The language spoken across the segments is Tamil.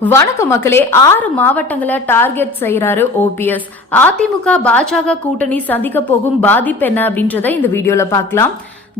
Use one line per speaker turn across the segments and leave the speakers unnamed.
வணக்க மக்களே ஆறு மாவட்டங்களை டார்கெட் செய்யறாரு ஓபிஎஸ். அதிமுக பாஜக கூட்டணி சந்திக்க போகும் பாதிப்பு என்ன அப்படின்றத இந்த வீடியோல பார்க்கலாம்.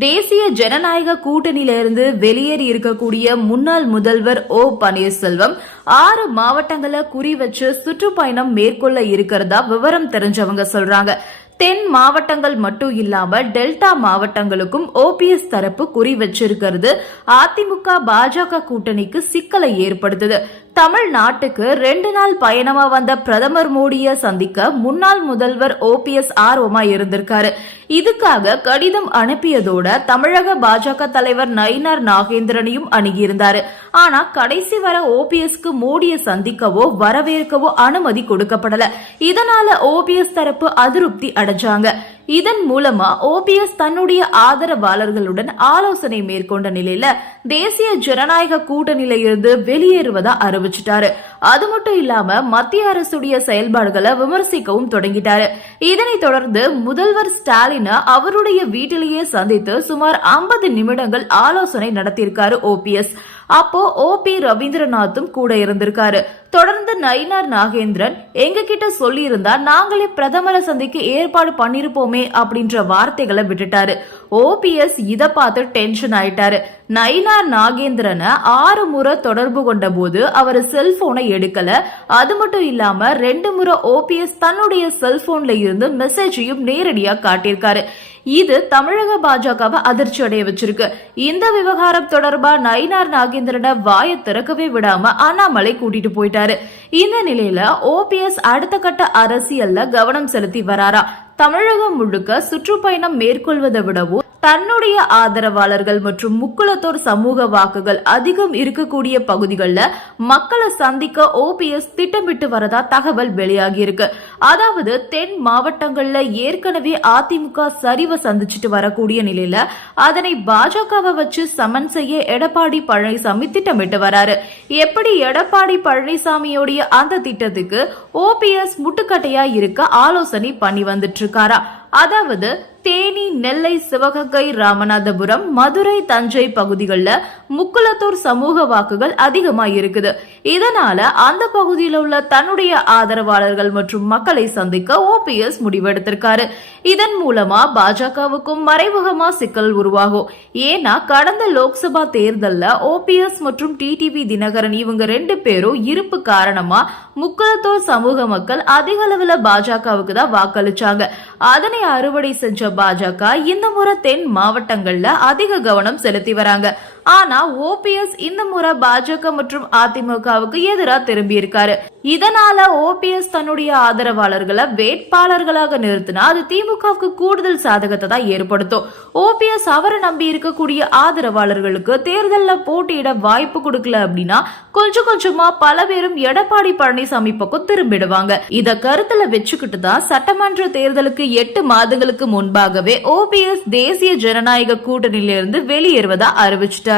தேசிய ஜனநாயக கூட்டணியிலிருந்து வெளியேறி இருக்கக்கூடிய முன்னாள் முதல்வர் ஓ பன்னீர்செல்வம் ஆறு மாவட்டங்களை குறி வச்சு சுற்றுப்பயணம் மேற்கொள்ள இருக்கிறதா விவரம் தெரிஞ்சவங்க சொல்றாங்க. தென் மாவட்டங்கள் மட்டும் இல்லாம டெல்டா மாவட்டங்களுக்கும் ஓபிஎஸ் தரப்பு குறி வச்சிருக்கிறது. அதிமுக பாஜக கூட்டணிக்கு சிக்கலை ஏற்படுத்துது. தமிழ்நாட்டுக்கு ரெண்டு நாள் பயணமா வந்த பிரதமர் மோடிய சந்திக்க முன்னாள் முதல்வர் ஓபிஎஸ் ஆர்வமா இருந்திருக்காரு. இதுக்காக கடிதம் அனுப்பியதோட தமிழக பாஜக தலைவர் நயினார் நாகேந்திரனையும் அணுகியிருந்தாரு. ஆனா கடைசி வர ஓபிஎஸ்க்கு மோடிய சந்திக்கவோ வரவேற்கவோ அனுமதி கொடுக்கப்படல. இதனால ஓபிஎஸ் தரப்பு அதிருப்தி அடைஞ்சாங்க. இதன் மூலமா ஓபிஎஸ் தன்னுடைய ஆதரவாளர்களுடன் ஆலோசனை மேற்கொண்ட நிலையில தேசிய ஜனநாயக கூட்டணியில இருந்து வெளியேறுவதா அறிவிச்சிட்டாரு. அது மட்டும் இல்லாம மத்திய அரசுடைய செயல்பாடுகளை விமர்சிக்கவும் தொடங்கிட்டாரு. இதனைத் தொடர்ந்து முதல்வர் ஸ்டாலினை அவருடைய வீட்டிலேயே சந்தித்து சுமார் ஐம்பது நிமிடங்கள் ஆலோசனை நடத்தியிருக்காரு ஓபிஎஸ் அப்போ ஓ பி ரவீந்திரநாத்தும் கூட இருந்திருக்காரு. தொடர்ந்து நயினார் நாகேந்திரன் எங்க கிட்ட சொல்லியிருந்தா நாங்களே பிரதமரை சந்திக்க ஏற்பாடு பண்ணிருப்போமே அப்படின்ற வார்த்தைகளை விட்டுட்டாரு. ஓபிஎஸ் இதை பார்த்து டென்ஷன் ஆயிட்டாரு. நயினார் நாகேந்திரனை ஆறு முறை தொடர்பு கொண்ட போது அவர் செல்போனை எடுக்கல. அது மட்டும் இல்லாம ரெண்டு முறை ஓபிஎஸ் தன்னுடைய செல்போன்ல இருந்து மெசேஜையும் நேரடியா காட்டியிருக்காரு. இது தமிழக பாஜகவை அதிர்ச்சி அடைய வச்சிருக்கு. இந்த விவகாரம் தொடர்பா நயினார் நாகேந்திரனை வாயை திறக்கவே விடாம அண்ணாமலை கூட்டிட்டு போயிட்டாரு. இந்த நிலையில ஓபிஎஸ் அடுத்த கட்ட அரசியல்ல கவனம் செலுத்தி வராரா? தமிழகம் முழுக்க சுற்றுப்பயணம் மேற்கொள்வதை விடவும் தன்னுடைய ஆதரவாளர்கள் மற்றும் முக்குளத்தோர் சமூக வாக்குகள் அதிகம் இருக்கக்கூடிய பகுதிகளில் மக்களை சந்திக்க ஓபிஎஸ் திட்டமிட்டு வரதா தகவல் வெளியாகி இருக்கு அதாவது தென் மாவட்டங்கள்ல ஏற்கனவே அதிமுக சரிவை சந்திச்சுட்டு வரக்கூடிய நிலையில அதனை பாஜகவை வச்சு சமன் செய்ய எடப்பாடி பழனிசாமி திட்டமிட்டு வராரு. எப்படி எடப்பாடி பழனிசாமியோடைய அந்த திட்டத்துக்கு ஓபிஎஸ் முட்டுக்கட்டையா இருக்க ஆலோசனை பண்ணி வந்துட்டு இருக்காரா? அதாவது தேனி நெல்லை சிவகங்கை ராமநாதபுரம் மதுரை தஞ்சை பகுதிகளில் முக்குளத்தூர் சமூக வாக்குகள் அதிகமா இருக்குது. இதனால அந்த பகுதியில் உள்ள தன்னுடைய ஆதரவாளர்கள் மற்றும் மக்களை சந்திக்க ஓபிஎஸ் முடிவெடுத்திருக்காரு. இதன் மூலமா பாஜகவுக்கும் மறைமுகமா சிக்கல் உருவாகும். ஏன்னா கடந்த லோக்சபா தேர்தல்ல ஓபிஎஸ் மற்றும் டிடிவி தினகரன் இவங்க ரெண்டு பேரும் இருப்பு காரணமா முக்குளத்தூர் சமூக மக்கள் அதிக அளவுல பாஜகவுக்கு தான் வாக்களிச்சாங்க. அதனை அறுவடை செஞ்ச பாஜக இந்த முறை தென் மாவட்டங்கள்ல அதிக கவனம் செலுத்தி வராங்க. ஆனா ஓபிஎஸ் இந்த முறை பாஜக மற்றும் அதிமுகவுக்கு எதிராக திரும்பி இருக்காரு இதனால ஓபிஎஸ் தன்னுடைய ஆதரவாளர்களை வேட்பாளர்களாக நிறுத்தினா அது திமுகவுக்கு கூடுதல் சாதகத்தை தான் ஏற்படுத்தும். ஓபிஎஸ் அவரை நம்பி இருக்கக்கூடிய ஆதரவாளர்களுக்கு தேர்தலில் போட்டியிட வாய்ப்பு கொடுக்கல அப்படின்னா கொஞ்சம் கொஞ்சமா பல பேரும் எடப்பாடி பழனிசாமி பக்கம் திரும்பிடுவாங்க. இத கருத்துல வச்சுக்கிட்டு தான் சட்டமன்ற தேர்தலுக்கு எட்டு மாதங்களுக்கு முன்பாகவே ஓபிஎஸ் தேசிய ஜனநாயக கூட்டணியிலிருந்து வெளியேறுவதா அறிவிச்சிட்டார்.